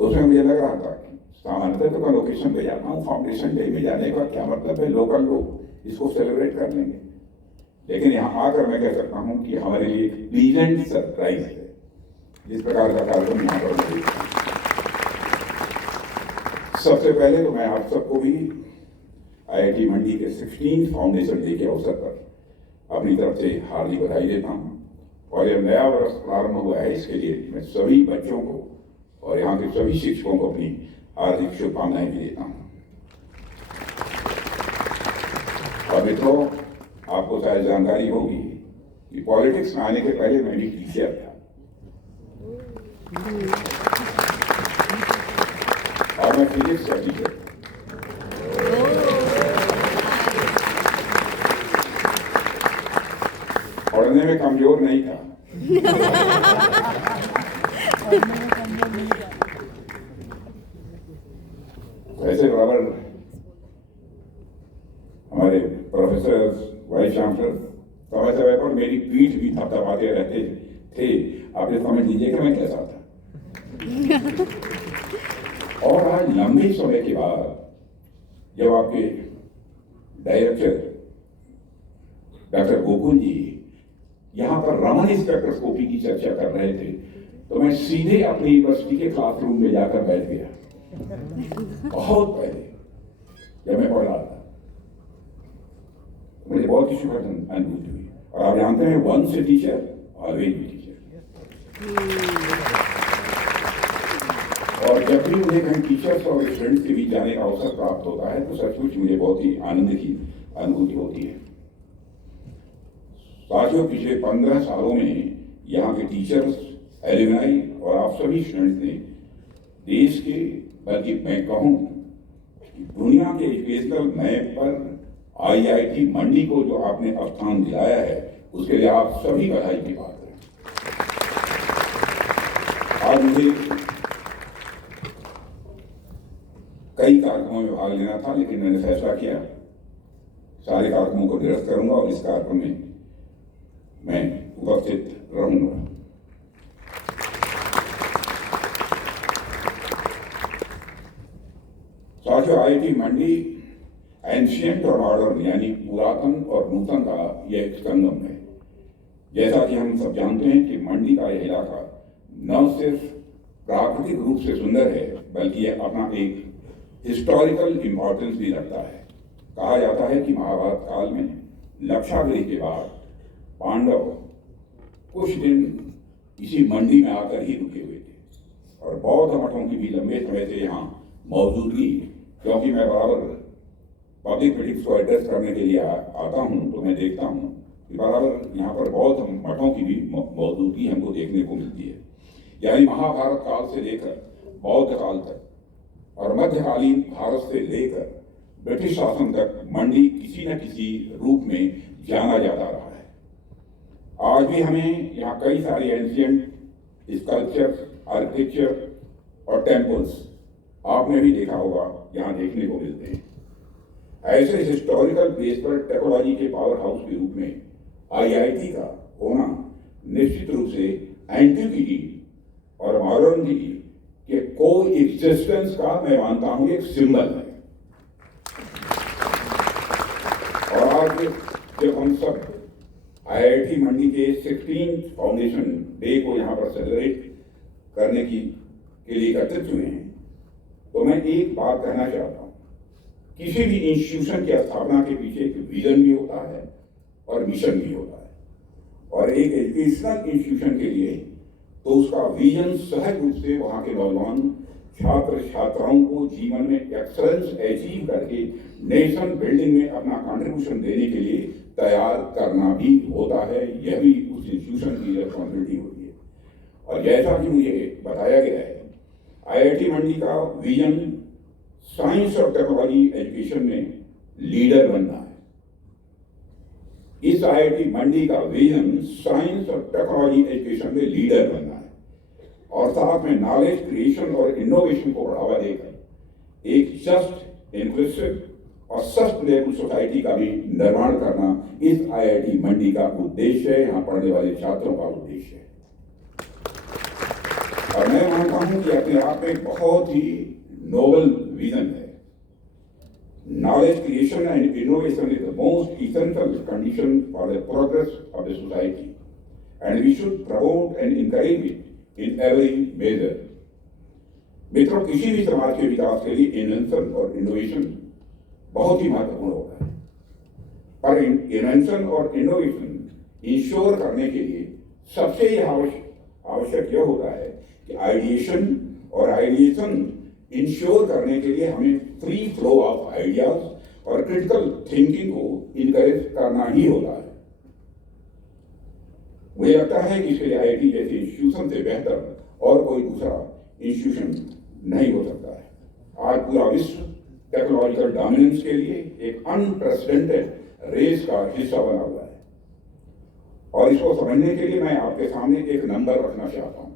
तो उसमें मुझे लग रहा था कि सामान्यतः तो मैं लोकेशन पे जाता हूँ, फाउंडेशन डे में जाने का क्या मतलब है, लोकल लोग इसको सेलिब्रेट कर लेंगे। लेकिन यहाँ आकर मैं कह सकता हूँ कि हमारे लिए एक प्लीजेंट सरप्राइज है जिस प्रकार का कार्यक्रम यहाँ पर देखा। सबसे पहले तो मैं आप सबको भी IIT मंडी के 16th फाउंडेशन डे के अवसर पर अपनी तरफ से हार्दिक बधाई देता हूँ। और यह नया वर्ष प्रारंभ हुआ है, इसके लिए मैं सभी बच्चों को और यहाँ के सभी शिक्षकों को अपनी हार्दिक शुभकामनाएं भी देता हूँ। और मित्रों, आपको शायद जानकारी होगी कि पॉलिटिक्स में आने के पहले मैं भी टीचर था और मैं फिजिक्स का टीचर था। पढ़ने में कमजोर नहीं था। ऐसे बराबर हमारे प्रोफेसर, वाइस चांसलर समय समय पर मेरी पीठ भी थपथपाते रहते थे। आप ये समझ लीजिए कि मैं कैसा था। और आज लंबे समय के बाद जब आपके डायरेक्टर डॉक्टर गोकुल जी यहाँ पर रमन स्पेक्ट्रोस्कोपी की चर्चा कर रहे थे तो मैं सीधे अपनी यूनिवर्सिटी के क्लासरूम में जाकर बैठ गया। बहुत पहले जब मैं पढ़ रहा था मुझे बहुत ही सुखद अनुभूति हुई। और आप जानते हैं, once a teacher always be teacher. और जब भी मुझे कहीं टीचर्स और स्टूडेंट्स के बीच जाने का अवसर प्राप्त होता है तो सचमुच मुझे बहुत ही आनंद की अनुभूति होती है। साथियों, पिछले 15 सालों में यहाँ के टीचर्स, एलुमनाई और आप सभी स्टूडेंट्स ने देश के, बल्कि मैं कहूँ दुनिया के एजुकेशनल मैप पर IIT मंडी को जो आपने स्थान दिलाया है उसके लिए आप सभी बधाई की बात है। आज मुझे कई कार्यक्रमों में भाग लेना था, लेकिन मैंने फैसला किया सारे कार्यक्रमों को निरस्त करूंगा और इस कार्यक्रम में मैं उपस्थित रहूंगा। साथियों, IIT मंडी एंशियंट और मॉडर्न यानी पुरातन और नूतन का यह एक संगम है। जैसा कि हम सब जानते हैं कि मंडी का यह इलाका न सिर्फ प्राकृतिक रूप से सुंदर है बल्कि यह अपना एक हिस्टोरिकल इंपॉर्टेंस भी रखता है। कहा जाता है कि महाभारत काल में लक्षागृह के बाद पांडव कुछ दिन इसी मंडी में आकर ही रुके हुए थे और बौद्ध मठों की भी लंबे समय से यहाँ मौजूदगी, क्योंकि मैं बराबर पब्लिक मीटिंग्स को एड्रेस करने के लिए आता हूँ तो मैं देखता हूँ कि बराबर यहाँ पर बौद्ध मठों की भी मौजूदगी हमको देखने को मिलती है। यानी महाभारत काल से लेकर बौद्ध काल तक और मध्यकालीन भारत से लेकर ब्रिटिश शासन तक मंडी किसी न किसी रूप में जाना जाता रहा है। आज भी हमें यहाँ कई सारे एंशियंट स्कल्पचर, आर्किटेक्चर और टेम्पल्स आपने भी देखा होगा यहाँ देखने को मिलते हैं। ऐसे हिस्टोरिकल प्लेस पर टेक्नोलॉजी के पावर हाउस के रूप में IIT का होना निश्चित रूप से एंटिक्विटी और मॉडर्निटी के को एग्जिस्टेंस का मैं मानता हूं एक सिंबल है। और आज जब हम सब IIT मंडी के 16th फाउंडेशन डे को यहाँ पर सेलिब्रेट करने के लिए एकत्रित हुए हैं तो मैं एक बात कहना चाहता हूँ। किसी भी इंस्टीट्यूशन की स्थापना के पीछे एक विजन भी होता है और मिशन भी होता है। और एक एजुकेशनल इंस्टीट्यूशन के लिए तो उसका विजन सहज रूप से वहाँ के नौजवान छात्र छात्राओं को जीवन में एक्सेलेंस अचीव करके नेशन बिल्डिंग में अपना कंट्रीब्यूशन देने के लिए तैयार करना भी होता है। यह भी उस इंस्टीट्यूशन की रिस्पॉन्सिबिलिटी होती है। और जैसा कि मुझे बताया गया है, IIT मंडी का विजन साइंस और टेक्नोलॉजी एजुकेशन में लीडर बनना है। इस IIT मंडी का विजन साइंस और टेक्नोलॉजी एजुकेशन में लीडर बनना है और साथ में नॉलेज क्रिएशन और इनोवेशन को बढ़ावा देकर एक जस्ट, इंक्लूसिव और सस्टेनेबल सोसाइटी का भी निर्माण करना इस IIT मंडी का उद्देश्य है, यहाँ पढ़ने वाले छात्रों का उद्देश्य है। और मैं मानता हूं कि अपने आप में बहुत ही नोबल विजन है। Knowledge creation and innovation is the most essential condition for the progress of the society, and we should promote and encourage it in every measure. मित्रों, किसी भी समाज के विकास के लिए इन्वेंशन और इनोवेशन बहुत ही महत्वपूर्ण होता है, पर इन्वेंशन और इनोवेशन इंश्योर करने के लिए सबसे आवश्यक यह होता है कि आइडिएशन और आइडिएशन इंश्योर करने के लिए हमें फ्री फ्लो ऑफ आइडियाज और क्रिटिकल थिंकिंग को इनकरेज करना ही होता है। मुझे लगता है कि इसके लिए आईआईटी जैसे इंस्टीट्यूशन से बेहतर और कोई दूसरा इंस्टीट्यूशन नहीं हो सकता है। आज पूरा विश्व टेक्नोलॉजिकल डोमिनेंस के लिए एक अनप्रेसिडेंटेड रेस का हिस्सा बना हुआ है, और इसको समझने के लिए मैं आपके सामने एक नंबर रखना चाहता हूं।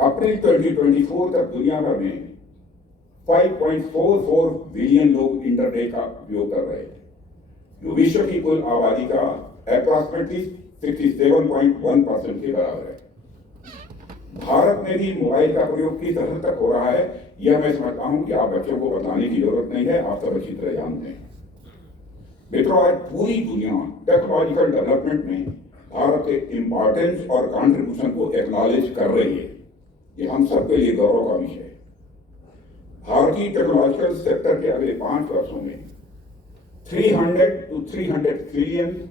अप्रैल 2024 तक दुनिया भर में 5.44 बिलियन लोग इंटरनेट का उपयोग कर रहे थे, जो विश्व की कुल आबादी का अप्रॉक्सिमेटली 67.1% के बराबर है। भारत में भी मोबाइल का प्रयोग किस हद तक हो रहा है, यह मैं समझता हूं कि आप बच्चों को बताने की जरूरत नहीं है, आप सब अच्छी तरह जानते हैं। मित्रों, आज पूरी दुनिया टेक्नोलॉजिकल डेवलपमेंट में भारत के इंपॉर्टेंस और कंट्रीब्यूशन को एक्नॉलेज कर रही है। ये हम सबके लिए गौरव का विषय है। भारतीय टेक्नोलॉजिकल सेक्टर के अगले 5 वर्षों में 300 to 300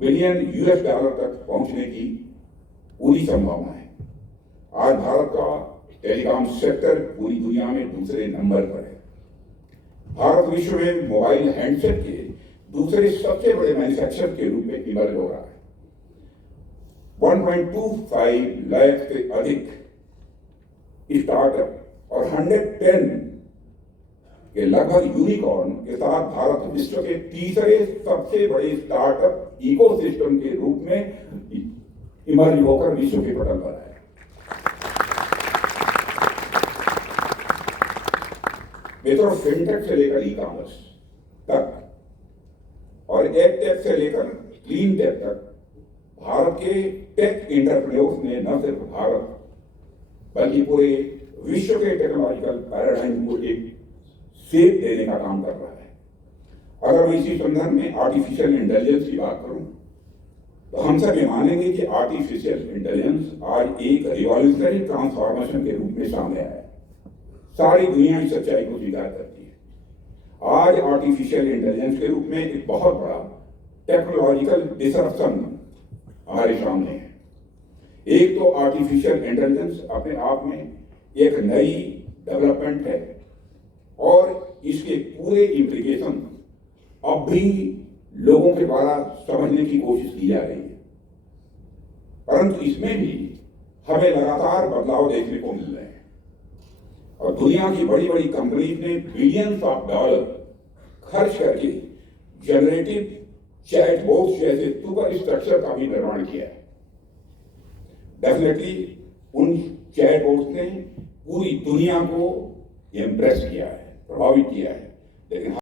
बिलियन यूएस डॉलर तक पहुंचने की पूरी संभावना है। आज भारत का टेलीकॉम सेक्टर पूरी दुनिया में दूसरे नंबर पर है। भारत विश्व में मोबाइल हैंडसेट के दूसरे सबसे बड़े मैन्युफैक्चरर के रूप में इमर्ज हो रहा है। 1.25 लाख से अधिक स्टार्टअप और 110 के लगभग यूनिकॉर्न के साथ भारत विश्व के तीसरे सबसे बड़े स्टार्टअप इकोसिस्टम के रूप में इमर्ज होकर विश्व के पटल पर है। मित्रों, फिनटेक से लेकर ई कॉमर्स तक और एडटेक से लेकर क्लीन टेक तक भारत के टेक एंटरप्रेन्योर्स ने न सिर्फ भारत बल्कि पूरे विश्व के टेक्नोलॉजिकल पैराडाइम को एक शेप देने का काम कर रहा है। अगर मैं इसी संदर्भ में आर्टिफिशियल इंटेलिजेंस की बात करूं तो हम सब ये मानेंगे कि आर्टिफिशियल इंटेलिजेंस आज एक रिवॉल्यूशनरी ट्रांसफॉर्मेशन के रूप में सामने आया है। सारी दुनिया इस सच्चाई को स्वीकार करती है। आज आर्टिफिशियल इंटेलिजेंस के रूप में एक बहुत बड़ा टेक्नोलॉजिकल डिसरप्शन हमारे सामने है। एक तो आर्टिफिशियल इंटेलिजेंस अपने आप में एक नई डेवलपमेंट है और इसके पूरे इम्प्लीकेशन अब भी लोगों के द्वारा समझने की कोशिश की जा रही है, परंतु इसमें भी हमें लगातार बदलाव देखने को मिल रहे हैं और दुनिया की बड़ी बड़ी कंपनीज ने बिलियंस ऑफ डॉलर खर्च करके जनरेटिव चैटबॉट्स जैसे सुपर स्ट्रक्चर का भी निर्माण किया है। डेफिनेटली उन चैटबॉट्स ने पूरी दुनिया को इम्प्रेस किया है, प्रभावित किया है, लेकिन